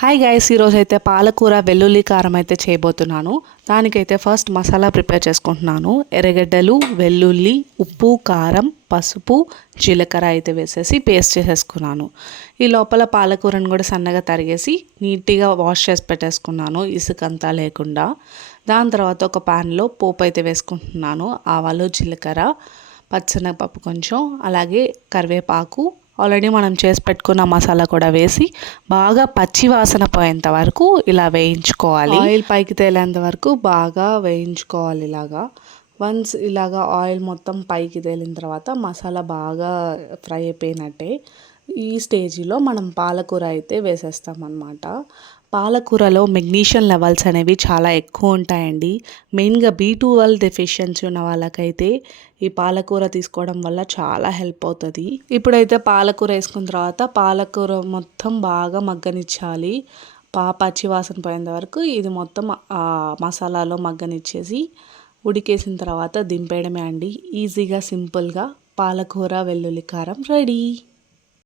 Hi guys, ఈరోజు అయితే పాలకూర వెల్లుల్లి కారం అయితే చేయబోతున్నాను. దానికైతే ఫస్ట్ మసాలా ప్రిపేర్ చేసుకుంటున్నాను. ఎర్రగడ్డలు, వెల్లుల్లి, ఉప్పు, కారం, పసుపు, జీలకర్ర అయితే వేసేసి పేస్ట్ చేసేసుకున్నాను. ఈ లోపల పాలకూరను కూడా సన్నగా తరిగేసి నీట్గా వాష్ చేసి పెట్టేసుకున్నాను, ఇసుకంతా లేకుండా. దాని తర్వాత ఒక ప్యాన్లో పోపు అయితే వేసుకుంటున్నాను. ఆవాలు, జీలకర్ర, పచ్చనగపప్పు కొంచెం, అలాగే కరివేపాకు, ఆల్రెడీ మనం చేసి పెట్టుకున్న మసాలా కూడా వేసి బాగా పచ్చి వాసన పోయేంత వరకు ఇలా వేయించుకోవాలి. ఆయిల్ పైకి తేలేంత వరకు బాగా వేయించుకోవాలి. ఇలాగా వన్స్ ఇలాగా ఆయిల్ మొత్తం పైకి తేలిన తర్వాత మసాలా బాగా ఫ్రై అయిపోయినట్టే. ఈ స్టేజ్లో మనం పాలకూర అయితే వేసేస్తాం అన్నమాట. పాలకూరలో మెగ్నీషియం లెవెల్స్ అనేవి చాలా ఎక్కువ ఉంటాయండి. మెయిన్గా B12 డెఫిషియన్సీ ఉన్న వాళ్ళకైతే ఈ పాలకూర తీసుకోవడం వల్ల చాలా హెల్ప్ అవుతుంది. ఇప్పుడైతే పాలకూర వేసుకున్న తర్వాత పాలకూర మొత్తం బాగా మగ్గనిచ్చాలి. పచ్చి వాసన పోయేంత వరకు ఇది మొత్తం మసాలాలో మగ్గనిచ్చేసి ఉడికేసిన తర్వాత దింపేయడమే అండి. ఈజీగా సింపుల్గా పాలకూర వెల్లుల్లి కారం రెడీ.